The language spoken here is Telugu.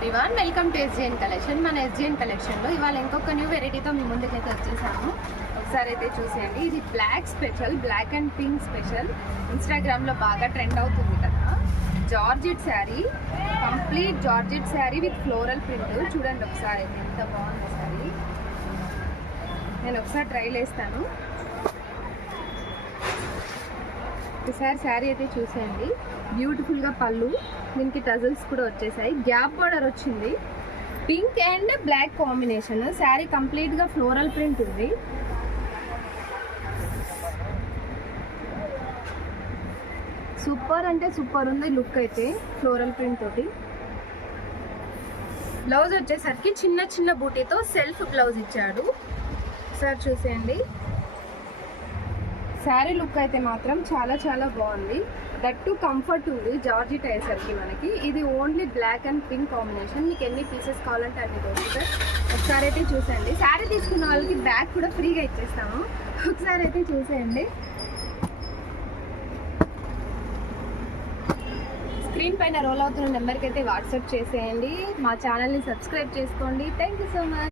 Everyone, welcome to ఎస్జిఎన్ collection. మన ఎస్జిఎన్ కలెక్షన్లో ఇవాళ ఇంకొక న్యూ వెరైటీతో మీ ముందుకైతే వచ్చేసాము. ఒకసారి అయితే చూసేయండి. ఇది black special, black and pink special. ఇన్స్టాగ్రామ్లో బాగా ట్రెండ్ అవుతుంది కదా. Georgette sari, complete georgette sari with floral print. చూడండి ఒకసారి అయితే ఎంత బాగుంది శారీ. నేను ఒకసారి ట్రైల్ వేస్తాను. ఒకసారి శారీ అయితే చూసేయండి. బ్యూటిఫుల్గా పళ్ళు, దీనికి టజల్స్ కూడా వచ్చేసాయి. గ్యాప్ బార్డర్ వచ్చింది. Pink and black combination. Sari కంప్లీట్గా ఫ్లోరల్ ప్రింట్ ఉంది. సూపర్ అంటే సూపర్ ఉంది లుక్ అయితే, ఫ్లోరల్ ప్రింట్ తోటి. బ్లౌజ్ వచ్చేసరికి చిన్న చిన్న బూటీతో సెల్ఫ్ బ్లౌజ్ ఇచ్చాడు. ఒకసారి చూసేయండి. శారీ లుక్ అయితే మాత్రం చాలా చాలా బాగుంది. దట్టు కంఫర్ట్ ఉంది. జార్జెట్ అయ్యేసరికి మనకి ఇది only black and pink combination. మీకు ఎన్ని పీసెస్ కావాలంటే అన్ని దొరుకుతాయి. ఒకసారి అయితే చూసేయండి. శారీ తీసుకున్న వాళ్ళకి బ్యాగ్ కూడా ఫ్రీగా ఇచ్చేస్తాము. ఒకసారి అయితే చూసేయండి. స్క్రీన్ పైన రోల్ అవుతున్న నెంబర్కి అయితే వాట్సాప్ చేసేయండి. మా ఛానల్ని సబ్స్క్రైబ్ చేసుకోండి. Thank you so much.